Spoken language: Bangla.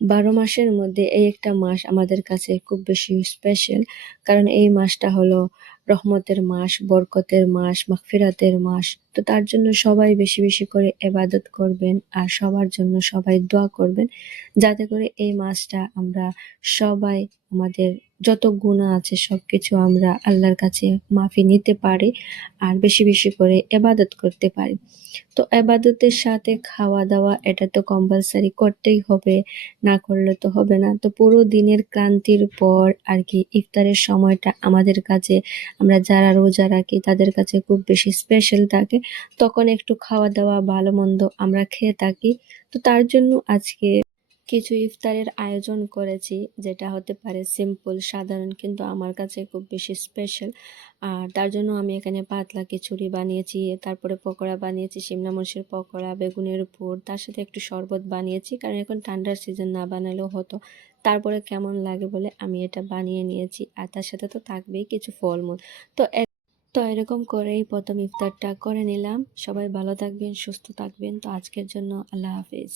12 মাসের মধ্যে এই একটা মাস আমাদের কাছে খুব বেশি স্পেশাল। কারণ এই মাসটা হলো রহমতের মাস, বরকতের মাস, মাগফিরাতের মাস। তো তার জন্য সবাই বেশি বেশি করে ইবাদত করবেন আর সবার জন্য সবাই দোয়া করবেন, যাতে করে এই মাসটা আমরা সবাই আমাদের যত গুনাহ আছে সবকিছু আমরা আল্লাহর কাছে মাফি নিতে পারি আর বেশি বেশি করে ইবাদত করতে পারি। তো এবাদতের সাথে খাওয়া দাওয়া এটা তো কম্পালসারি করতেই হবে, না করলে তো হবে না। তো পুরো দিনের ক্লান্তির পর আর কি ইফতারের সময়টা আমাদের কাছে, আমরা যারা রোজা রাখি তাদের কাছে খুব বেশি স্পেশাল থাকে। তখন একটু খাওয়া দাওয়া ভালো মন্দ আমরা খেয়ে থাকি। তো তার জন্য আজকে কিছু ইফতারের আয়োজন করেছি, যেটা হতে পারে সিম্পল সাধারণ, কিন্তু আমার কাছে খুব বেশি স্পেশাল। আর তার জন্য আমি এখানে পাতলা খিচুড়ি বানিয়েছি, তারপরে পকোড়া বানিয়েছি, শিমলা মরিচের পকোড়া বেগুনের উপর, তার সাথে একটু শরবত বানিয়েছি, কারণ এখন ঠান্ডার সিজন, না বানালেও হতো। তারপরে কেমন লাগে বলে আমি এটা বানিয়ে নিয়েছি, আর তার সাথে তো থাকবেই কিছু ফলমূল। তো এরকম করেই প্রথম ইফতারটা করে নিলাম। সবাই ভালো থাকবেন, সুস্থ থাকবেন। তো আজকের জন্য আল্লাহ হাফিজ।